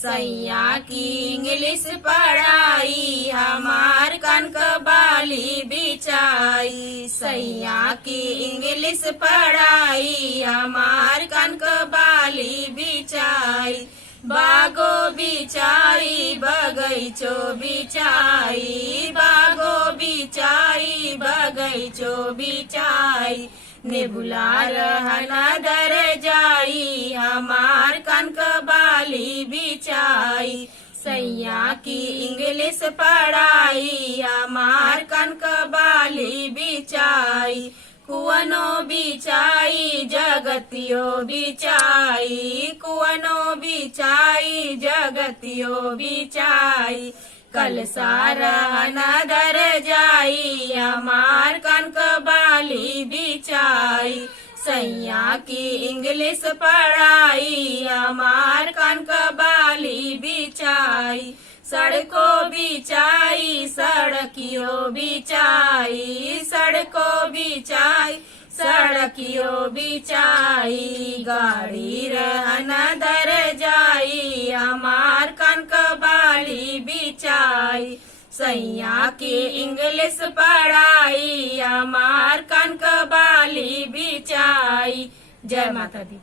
सैया की इंग्लिश पढ़ाई हमार कनक बाली बिछाई। सैया की इंग्लिश पढ़ाई हमार कनक बाली बिछाई। बागो बिछाई बगैचो बिछाई, बागो बिछाई बगैचो बिछाई। नेबुला रहना दर जाई हमार कनक बाली बिछाई। सैया की इंग्लिश पढ़ाई हमार कनक बाली बिछाई। कुवनो बिछाई जगतियो बिछाई, कुवनो बिछाई जगतियो बिछाई। कल सारा नदर जाई हमार कनक बाली बिछाई। सैया की इंग्लिश पढ़ाई हमार कनक बाली बिछाई। सड़को बिछाई सड़कियो बिछाई, सड़को बिछाई सड़कियो बिछाई। गाड़ी रहना दर जाई हमार कनक बाली बिछाई। सैया की इंग्लिश पढ़ाई हमार कनक बाली बिछाई। जय माता दी।